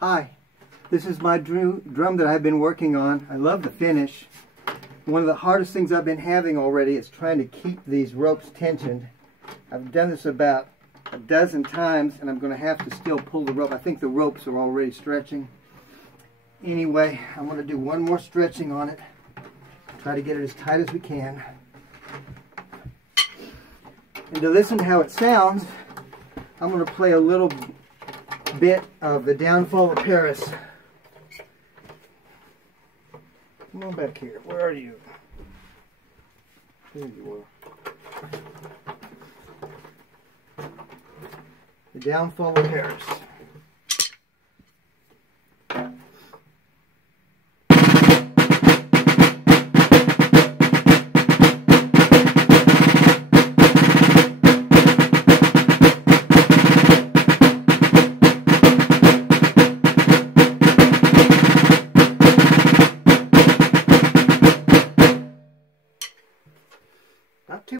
Hi, this is my drum that I've been working on. I love the finish. One of the hardest things I've been having already is trying to keep these ropes tensioned. I've done this about a dozen times and I'm going to have to still pull the rope. I think the ropes are already stretching. Anyway, I'm going to do one more stretching on it. Try to get it as tight as we can. And to listen to how it sounds, I'm going to play a little bit of The Downfall of Paris. Come on back here. Where are you? There you are. The Downfall of Paris. Not too